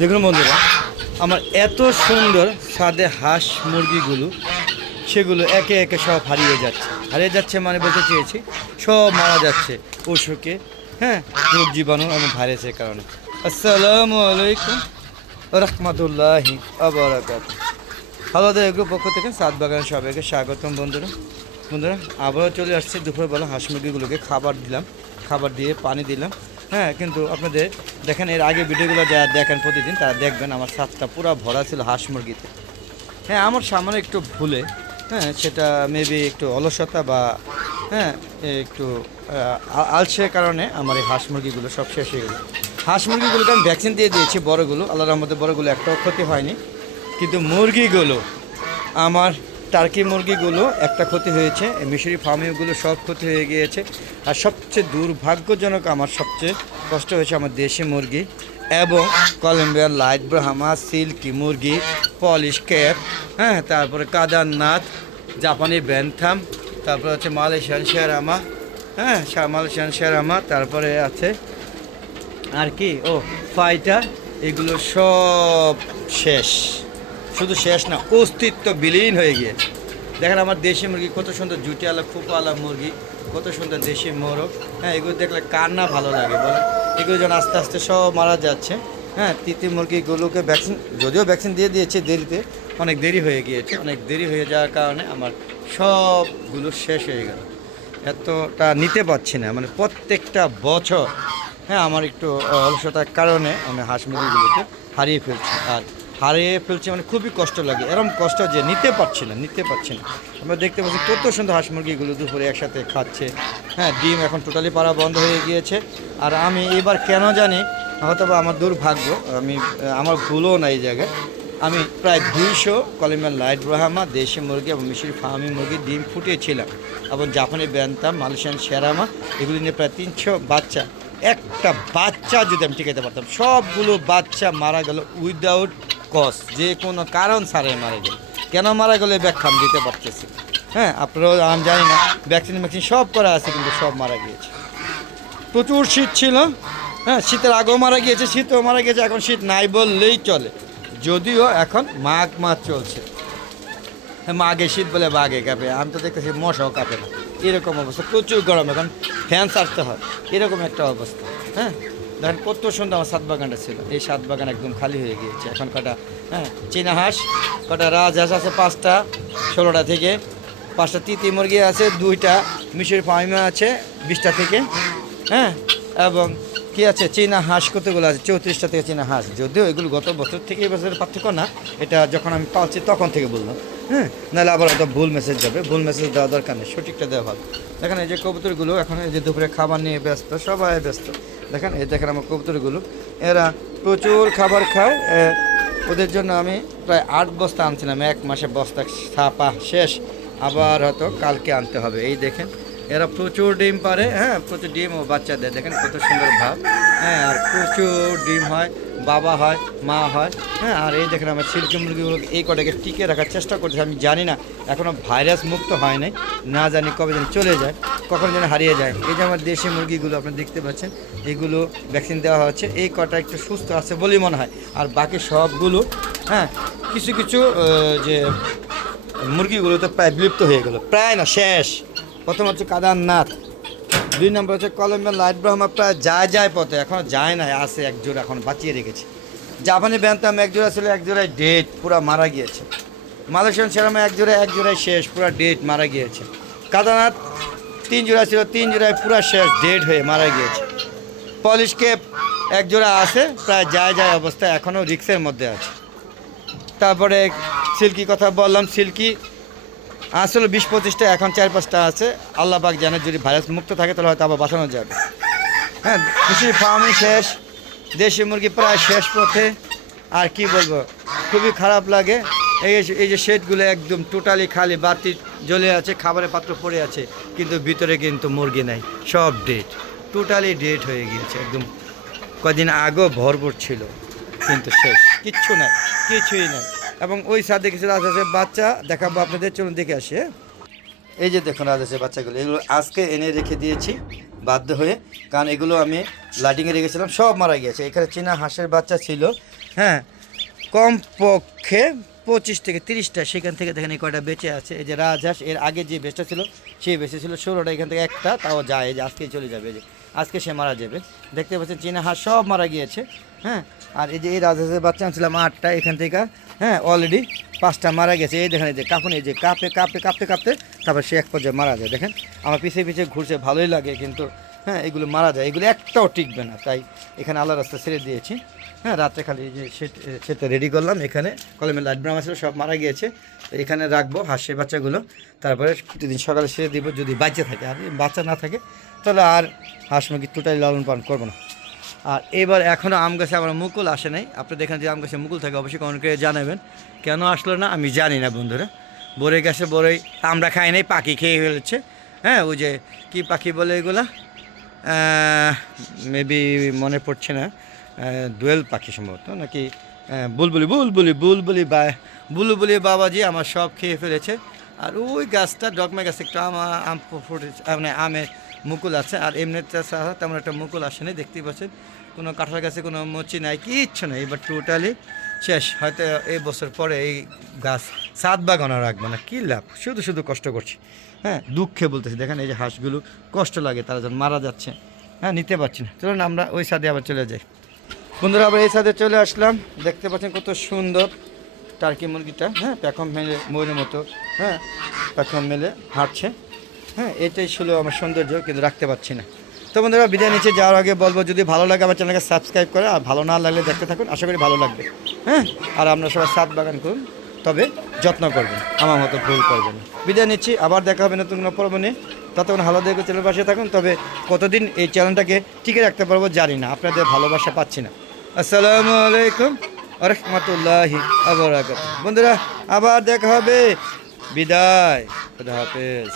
দেখুন বন্ধুরা, আমার এত সুন্দর স্বাদে হাঁস মুরগিগুলো সেগুলো একে একে সব হারিয়ে যাচ্ছে মানে বলতে চেয়েছি সব মারা যাচ্ছে অসুখে, হ্যাঁ, রোগ জীবাণু এবং ভাইরাসের কারণে। আসসালামু আলাইকুম রহমতুল্লাহি আবরাকাতুহু। হালাদা এগ্রো পক্ষ থেকে সাত বাগান সবাইকে স্বাগতম। বন্ধুরা আবারও চলে আসছে দুপুরবেলা হাঁস মুরগিগুলোকে খাবার দিয়ে পানি দিলাম। হ্যাঁ, কিন্তু আপনাদের দেখেন এর আগে ভিডিওগুলো যা দেখেন প্রতিদিন তারা দেখবেন আমার ছাদটা পুরো ভরা ছিল হাঁস মুরগিতে। হ্যাঁ, আমার সামনে একটু ভুলে, হ্যাঁ, সেটা মেবি একটু অলসতা বা হ্যাঁ একটু আলসের কারণে আমার এই হাঁস মুরগিগুলো সব শেষ হয়ে গেল। হাঁস মুরগিগুলোকে আমি ভ্যাকসিন দিয়ে দিয়েছি, বড়গুলো আল্লাহর রহমতে বড়গুলো একটাও ক্ষতি হয়নি, কিন্তু মুরগিগুলো আমার টার্কি মুরগিগুলো একটা ক্ষতি হয়েছে, মিশরি ফার্মিংগুলো সব ক্ষতি হয়ে গিয়েছে। আর সবচেয়ে দুর্ভাগ্যজনক আমার সবচেয়ে কষ্ট হয়েছে আমার দেশি মুরগি এবং কলম্বিয়ান লাইট ব্রাহ্মা, সিল্কি মুরগি, পলিশ ক্যাপ, হ্যাঁ, তারপরে কাদারনাথ, জাপানি ব্যান্থাম, তারপরে হচ্ছে মালয়েশিয়ান শেরামা, হ্যাঁ, মালয়েশিয়ান শেরামা, তারপরে আছে আর কি ফাইটার, এগুলো সব শেষ। শুধু শেষ না, অস্তিত্ব বিলীন হয়ে গিয়েছে। দেখেন আমার দেশি মুরগি কত সুন্দর জুটিওয়ালা ফুপাওয়ালা মুরগি, কত সুন্দর দেশি মোরগ, হ্যাঁ, এগুলো দেখলে কার না ভালো লাগে বলে। এগুলো যেন আস্তে আস্তে সব মারা যাচ্ছে। হ্যাঁ, তিতি মুরগিগুলোকে ভ্যাকসিন, যদিও ভ্যাকসিন দিয়ে দিয়েছে দেরিতে, অনেক দেরি হয়ে গিয়েছে, অনেক দেরি হয়ে যাওয়ার কারণে আমার সবগুলো শেষ হয়ে গেল। এতটা নিতে পারছি না, মানে প্রত্যেকটা বছর, হ্যাঁ, আমার একটু অলসতার কারণে আমি হাঁস মুরগিগুলোকে হারিয়ে ফেলছি মানে খুবই কষ্ট লাগে। এরকম কষ্ট যে নিতে পারছি না। আমরা দেখতে পাচ্ছি কত সুন্দর হাঁস মুরগিগুলো দুপুরে একসাথে খাচ্ছে। হ্যাঁ, ডিম এখন টোটালি পাড়া বন্ধ হয়ে গিয়েছে। আর আমি এবার কেন জানি, হয়তো বা আমার দুর্ভাগ্য, আমার ভুলও না এই জায়গায়, আমি প্রায় 200 কলম্বিয়ান লাইট ব্রাহ্মা, দেশি মুরগি এবং মিশরি ফার্মি মুরগির ডিম ফুটিয়েছিলাম এবং জাপানি ব্যান্তাম, মালয়েশিয়ান শেরামা, এগুলি নিয়ে প্রায় 300 বাচ্চা। একটা বাচ্চা যদি আমি টিকাতে পারতাম, সবগুলো বাচ্চা মারা গেল উইদাউট কজ, যে কোনো কারণ ছাড়াই মারা গেল। কেন মারা গেলে ব্যাখ্যা আমি দিতে পারতেছি। হ্যাঁ, আপনারাও, আমি জানি না, ভ্যাকসিন সব করা আছে কিন্তু সব মারা গিয়েছে। প্রচুর শীত ছিল, হ্যাঁ, শীতের আগেও মারা গিয়েছে, শীতও মারা গিয়েছে, এখন শীত নাই বললেই চলে। যদিও এখন মাঘ মাস চলছে, হ্যাঁ, মাঘে শীত বলে বাঘে কাঁপে, আমি তো দেখতেছি মশাও কাঁপে না, এরকম অবস্থা। প্রচুর গরম, এখন ফ্যান ছাড়তে হয়, এরকম একটা অবস্থা। হ্যাঁ, দেখেন কত সুন্দর আমার সাত বাগানটা ছিল, এই সাত বাগান একদম খালি হয়ে গিয়েছে। এখন কটা, হ্যাঁ, চীনা হাঁস, কটা রাজহাঁস আছে 5টা, 16টা থেকে 5টা তিতি মুরগি আছে, 2টা মিশরি ফার্মে আছে 20টা থেকে, হ্যাঁ, এবং কি আছে চীনা হাঁস কতগুলো আছে 34টা থেকে চীনা হাঁস। যদিও এগুলো গত বছর থেকে এই বছরের পার্থক্য না, এটা যখন আমি পাচ্ছি তখন থেকে বললাম। হ্যাঁ, নাহলে আবার হয়তো ভুল মেসেজ যাবে, ভুল মেসেজ দেওয়া দরকার নেই, সঠিকটা দেওয়া ভালো। দেখেন এই যে কবুতরগুলো এখন এই যে দুপুরে খাবার নিয়ে ব্যস্ত, সবাই ব্যস্ত। দেখেন আমার কবুতরগুলো, এরা প্রচুর খাবার খায়। ওদের জন্য আমি প্রায় 8 বস্তা আনছিলাম, 1 মাসে বস্তা ছাপা শেষ, আবার হয়তো কালকে আনতে হবে। এই দেখেন এরা প্রচুর ডিম পারে, হ্যাঁ, প্রচুর ডিম ও বাচ্চা দেয়, দেখেন কত সুন্দর ভাব। হ্যাঁ, আর প্রচুর ডিম হয়, বাবা হয়, মা হয়। হ্যাঁ, আর এই দেখেন আমার সিল্কি মুরগিগুলো এই কটাকে টিকে রাখার চেষ্টা করছে। আমি জানি না, এখনও ভাইরাস মুক্ত হয় নাই, না জানি কবে যেন চলে যায়, কখন যেন হারিয়ে যায়। এই যে আমার দেশি মুরগিগুলো আপনি দেখতে পাচ্ছেন, এগুলো ভ্যাকসিন দেওয়া হচ্ছে, এই কটা একটু সুস্থ আছে বলেই মনে হয়। আর বাকি সবগুলো, হ্যাঁ, কিছু যে মুরগিগুলো তো প্রায় বিলুপ্ত হয়ে গেল, প্রায় না, শেষ। প্রথম হচ্ছে কাদারনাথ, 2 নম্বর হচ্ছে কলম্বিয়ান লাইট ব্রাহ্মা, প্রায় যায় পথে, এখনও যায় না, আছে এক জোড়া এখন বাঁচিয়ে রেখেছে। জাপানি ব্যান্তাম 1 জোড়া ছিল, 1 জোড়ায় ডেট পুরা মারা গিয়েছে। মালয়েশিয়ান শেরামা 1 জোড়ায় শেষ, পুরা ডেট মারা গিয়েছে। কাদারনাথ 3 জোড়া ছিল, 3 জোড়ায় পুরা শেষ, ডেট হয়ে মারা গিয়েছে। পলিশ কেপ 1 জোড়া আছে, প্রায় যায় অবস্থা, এখনও রিক্সের মধ্যে আছে। তারপরে সিল্কি কথা বললাম, সিল্কি আসলে 20-25টা, এখন 4-5টা আছে। আল্লাহ পাক জানে, যদি ভাইরাস মুক্ত থাকে তাহলে হয়তো আবার বাঁচানো যাবে। হ্যাঁ, কৃষি ফার্মই শেষ, দেশি মুরগি প্রায় শেষ পথে। আর কি বলবো, খুবই খারাপ লাগে। এই যে শেডগুলো একদম টোটালি খালি, বাতি জ্বলে আছে, খাবারের পাত্র পড়ে আছে, কিন্তু ভিতরে কিন্তু মুরগি নাই, সব ডেট, টোটালি ডেট হয়ে গিয়েছে। একদম কদিন আগেও ভরপুর ছিল, কিন্তু শেষ, কিছুই নাই। এবং ওই সাথে কিছু আছে বাচ্চা দেখাবো আপনাদের, চলুন দেখে আসি। এই যে দেখুন রাজহাঁসের বাচ্চাগুলো, এগুলো আজকে এনে রেখে দিয়েছি বাধ্য হয়ে, কারণ এগুলো আমি লাইটিংয়ে রেখেছিলাম, সব মারা গিয়েছে। এখানে চীনা হাঁসের বাচ্চা ছিল, হ্যাঁ, কমপক্ষে 25 থেকে 30টা, সেখান থেকে দেখেন এই কয়টা বেঁচে আছে। এই যে রাজহাঁস, এর আগে যে বেচটা ছিল সেই বেঁচে ছিল 16টা, এখান থেকে একটা তাও যায়, এই যে আজকেই চলে যাবে, এই যে আজকে সে মারা যাবে। দেখতে পাচ্ছেন চীনা হাঁস সব মারা গিয়েছে, হ্যাঁ। আর এই যে এই রাজহাঁসের বাচ্চা আনছিলাম 8টা, এখান থেকে হ্যাঁ অলরেডি 5টা মারা গেছে। এই দেখেন এই যে কাঁপুন, এই যে কাঁপতে তারপর সে এক পর্যায়ে মারা যায়। দেখেন আমার পিছিয়ে ঘুরছে, ভালোই লাগে, কিন্তু হ্যাঁ এগুলো মারা যায়, এগুলো একটাও টিকবে না, তাই এখানে আল্লাহ রাস্তা ছেড়ে দিয়েছি। হ্যাঁ, রাত্রে খালি এই যে সেটা রেডি করলাম, এখানে কলমে লাইট ব্রাহ্মা ছিল, সব মারা গিয়েছে। তো এখানে রাখবো হাঁসের বাচ্চাগুলো, তারপরে প্রতিদিন সকালে ছেড়ে দিব, যদি বাচ্চা থাকে। আর বাচ্চা না থাকে তাহলে আর হাঁস মুরগি টোটালি লালন পালন করবো না। আর এবার এখনও আম গাছে আমার মুকুল আসে নাই। আপনি দেখেন যে আম গাছে মুকুল থাকে, অবশ্যই কমেন্ট করে জানাবেন কেন আসলো না, আমি জানি না বন্ধুরা। বরই গাছে বরই আমরা খাই নাই, পাখি খেয়ে ফেলেছে। হ্যাঁ, ওই যে কী পাখি বলে এগুলা, মেবি মনে পড়ছে না, দোয়েল পাখি সম্ভবত, নাকি বুলবুলি বাবাজি আমার সব খেয়ে ফেলেছে। আর ওই গাছটা ডগমা গাছ, একটু আম ফুটেছে, মানে আমের মুকুল আছে, আর এমনিতে তেমন একটা মুকুল আসেনি। দেখতেই পাচ্ছেন কোনো কাঁঠাল গাছে কোনো মুচি নাই, কিচ্ছু নেই। এবার টোটালি শেষ। হয়তো এই বছর পরে এই গাছ সাত বাগানো রাখবো না, কী লাভ, শুধু কষ্ট করছি। হ্যাঁ, দুঃখে বলতেছি। দেখেন এই যে হাঁসগুলো কষ্ট লাগে, তারা যখন মারা যাচ্ছে, হ্যাঁ, নিতে পারছি না। চলুন আমরা ওই ছাদে আবার চলে যাই। বন্ধুরা আবার এই ছাদে চলে আসলাম, দেখতে পাচ্ছেন কত সুন্দর টার্কি মুরগিটা, হ্যাঁ, প্যাকম মেলে ময়ূরের মতো, হ্যাঁ, প্যাকম মেলে হাঁটছে। হ্যাঁ, এটাই ছিল আমার সৌন্দর্য, কিন্তু রাখতে পারছি না। তো বন্ধুরা বিদায় নিচ্ছে, যাওয়ার আগে বলবো যদি ভালো লাগে আমার চ্যানেলকে সাবস্ক্রাইব করে, আর ভালো না লাগলে দেখতে থাকুন, আশা করি ভালো লাগবে। হ্যাঁ, আর আপনারা সবাই ছাদ বাগান করুন, তবে যত্ন করবেন, আমার মতো ভুল করবেন না। বিদায় নিচ্ছি, আবার দেখা হবে নতুন কোনো পর্ব নিয়ে। ততক্ষণ ভালো দেখে চ্যানেল পাশে থাকুন, তবে কতদিন এই চ্যানেলটাকে টিকে রাখতে পারবো জানি না, আপনাদের ভালোবাসা পাচ্ছি না। আসসালামু আলাইকুম ওয়া রাহমাতুল্লাহি ওয়া বারাকাতুহু। বন্ধুরা আবার দেখা হবে, বিদায়, খুদা হাফেজ।